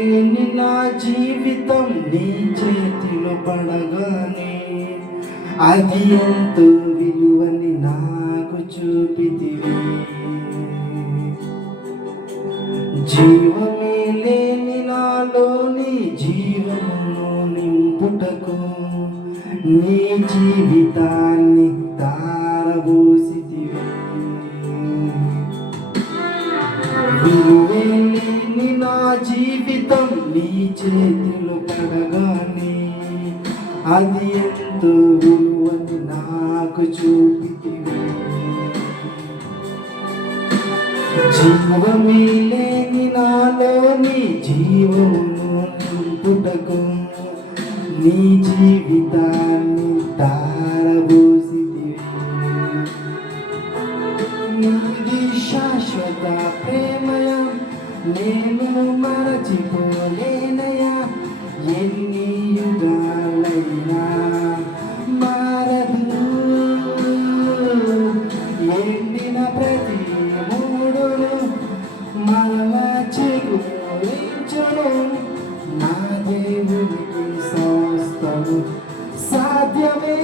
లేని నా జీవితం నీ చేతిలో పడగానే అది ఎంతో విలువని నాకు చూపితివి. జీవమే లేని నాలోని జీవమును నింపుటకు నీ జీవితాన్ని ధారబోసితివి. విలువే లేని నా జీవితం నీ చేతిలో పడగానే అది ఎంతో విలువని నాకు చూపితివి. జీవమే లేని నాలోని జీవమును నింపుటకు నీ జీవితాన్ని ధారబోసితివి. నీది శాశ్వత ప్రేమయ నేను మరచిపోలేనయా. ఎన్ని యుగాలైనా మారదు. ఎండిన ప్రతి మూడును మరలా చిగురించును. నా దేవునికి సమస్తము సాధ్యమే.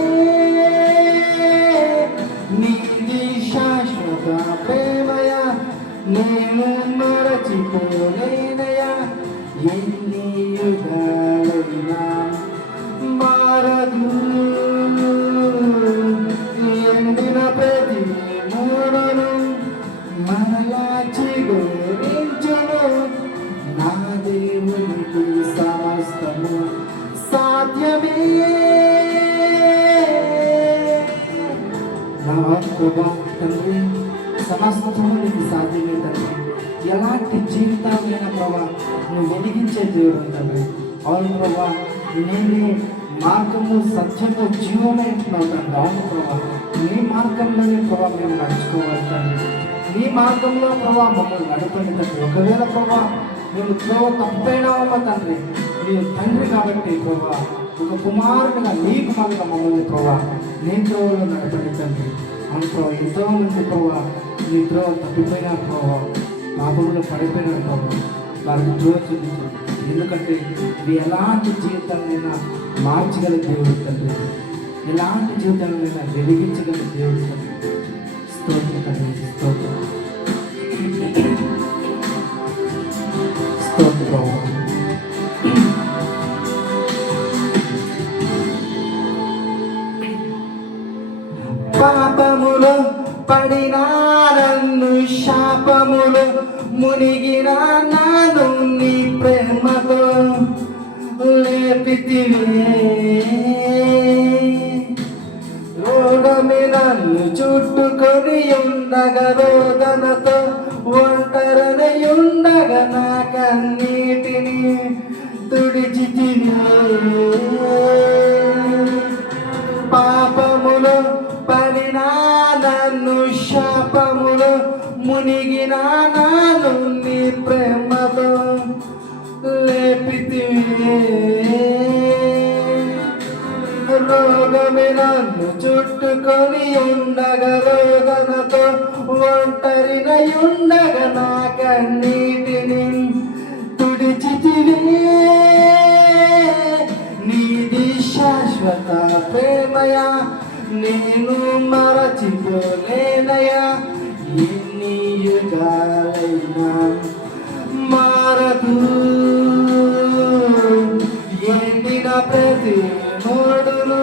నీది శాశ్వత ప్రేమయ నేను మరచిపోలేనయా. ఎన్ని యుగాలైనా మారదు. ఎండిన ప్రతి మూడును మరలా చిగురించును. నా దేవునికి సమస్తము సాధ్యమే. నా ప్రభా తండ్రి, సమస్తము నీకు సాధ్యమే తండ్రి. ఎలాంటి జీవితాలైనా ప్రభా నువ్వు వెలిగించే దేవుడు తండ్రి. అవును ప్రభా, నేనే మార్గము సత్యము జీవమే అంటున్నావు తండ్రి. అవును ప్రభా, నీ మార్గంలోనే ప్రభా మేము నడుచుకోవాలి తండ్రి. నీ మార్గంలో ప్రభా మమ్మల్ని నడపండి తండ్రి. ఒకవేళ ప్రభా మేము ప్రభావ తప్పైనామా తండ్రి, నీవు తండ్రి కాబట్టి ప్రభా ఒక కుమారుడుగా నీ కుమారుడుగా మమ్మల్ని ప్రభా నీ త్రోవలో నడపండి తండ్రి. అవును ప్రభా, ఎంతో మంది ప్రభా నీ త్రోవ తప్పిపోయినా ప్రభా పాపంలో పడిపోయినా ప్రభా వారికి త్రోవ చూపించు. ఎందుకంటే ఇది ఎలాంటి జీవితాలైనా మార్చగల దేవుడు తండ్రి. ఎలాంటి జీవితాలైనా వెలిగించగల దేవుడు తండ్రి. స్తోత్రం తండ్రి, స్తోత్రం స్తోత్రం. పాపములో పడినా నన్ను శాపములో మునిగిన నాను నీ ప్రేమతో లేపితివే. రోగమే నన్ను చుట్టుకొని ఉండగా రోదనతో ఒంటరని ఉండగా నా కన్నీటిని తుడిచితివే. పాపములో పడినా నన్ను శాపములో మునిగిన నాను నీ ప్రేమతో లేపితివే. రోగమే నన్ను చుట్టుకొని ఉండగా రోదనతో ఒంటరినై ఉండగా నా కన్నీటిని తుడిచితివే. నీది శాశ్వత ప్రేమయ నేను మరచిపోలేనయా. ఎన్ని యుగాలైనా మారదు. ఎండిన ప్రతి మూడును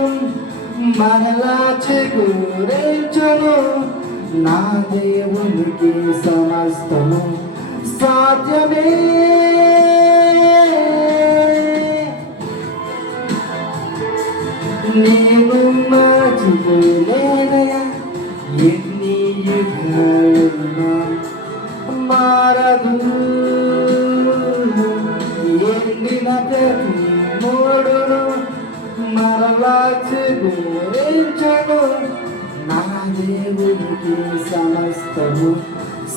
మరలా చిగురించును. నా దేవునికి సమస్తము సాధ్యమే. నేను మరచిపోలేనయా. ఎన్ని యుగాలైనా మారదు. ఎండిన గురించును నా దేవునికి సమస్తము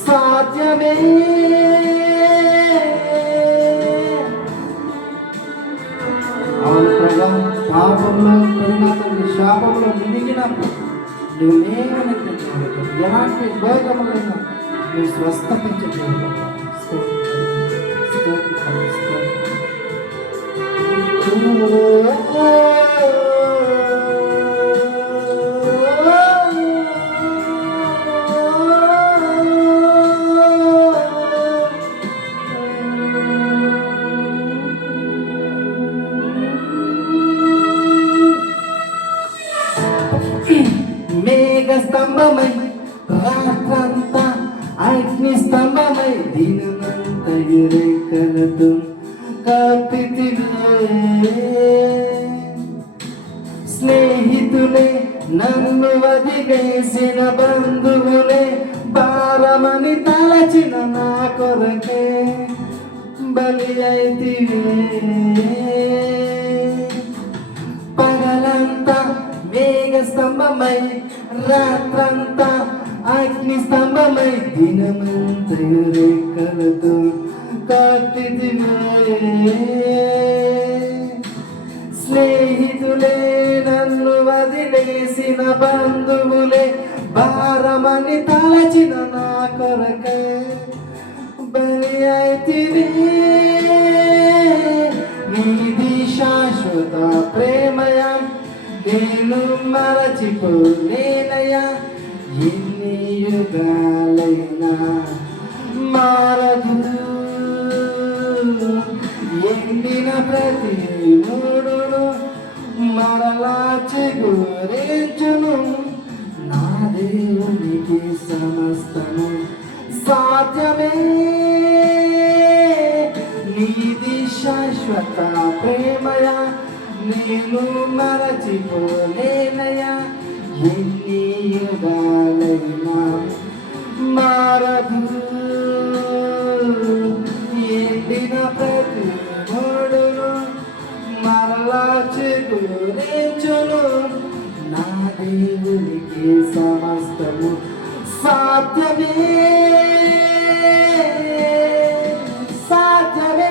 సాధ్యమే. అవును ప్రభా, పాపంలో పరిణామంలో శాపంలో మునిగినప్పుడు నువ్వేమైనా ఎలాంటి రోగములైనా నువ్వు స్వస్థపరిచే దేవుడు. మేఘ స్తంభమై రాత్రంతా అగ్ని స్తంభమై దినమంత రేఖలతో కప్పితివే. స్నేహితులే నన్ను వదిలేసిన బంధువులే భారమని తలచిన నా కొరకే బలి అయితివే. పగలంతా మేఘ స్తంభమై రాత్రంతా అగ్ని స్తంభమై దినమంత రేఖలతో కప్పితివే. స్నేహితులే నన్ను వదిలేసిన బంధువులే భారమని తలచిన నా కొరకే బలి అయితివే. నీది శాశ్వత ప్రేమయా నేను మరచిపోలేనయా. ఎన్ని యుగాలైనా మారదు. ఎండిన ప్రతి మూడును మరలా చిగురించును నా దేవునికి సమస్తము సాధ్యమే. నీది శాశ్వత ప్రేమయా నేను మరచిపోలేనయా. ఎన్ని యుగాలైనా మారదు. ఎండిన ప్రతి మూడును మరలా చిగురించును నా దేవునికి సమస్తము సాధ్యమే. సాధ్యమే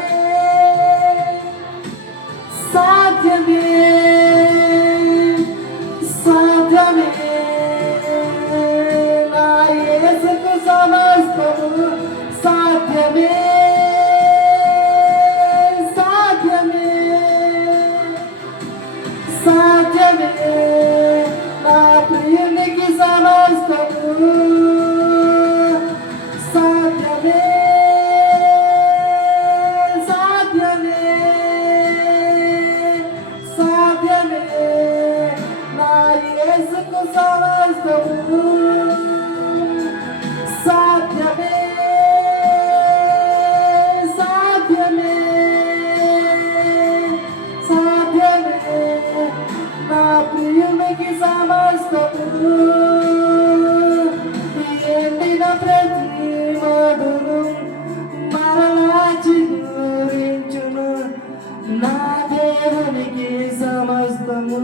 సాధ్యమే సాధ్యమే. నా యేసుకు సమస్తము సాధ్యమే. సాధ్యమే సాధ్యమే. నా ప్రియునికి సమస్తము సాధ్యమే. సాధ్యమే సాధ్యమే. నా యేసుకు సమస్తము సాధ్యమే. సాధ్యమే సాధ్యమే. నా ప్రియునికి సమస్తము ఎండిన ప్రతి మడును మరలా చిగురించును నా దేవునికి సమస్తము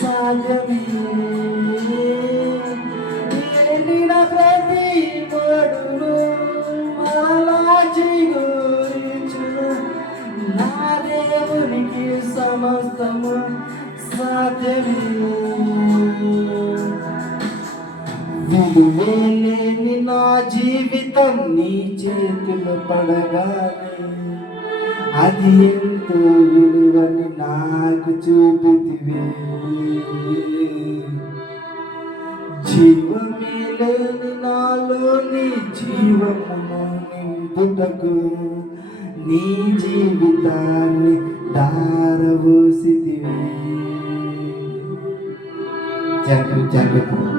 సాధ్యమే. ఎండిన ప్రతి మడును మరలా చిగురించును నా దేవునికి సమస్తము సాధ్యమే. విలువేలేని నా జీవితం నీ చేతులు పడగానే అది ఎంతో విలువని నాకు చూపితివే. జీవమే లేని నాలోని జీవమును నింపుటకు నీ జీవితాన్ని ధారవోసితివే. Thank you.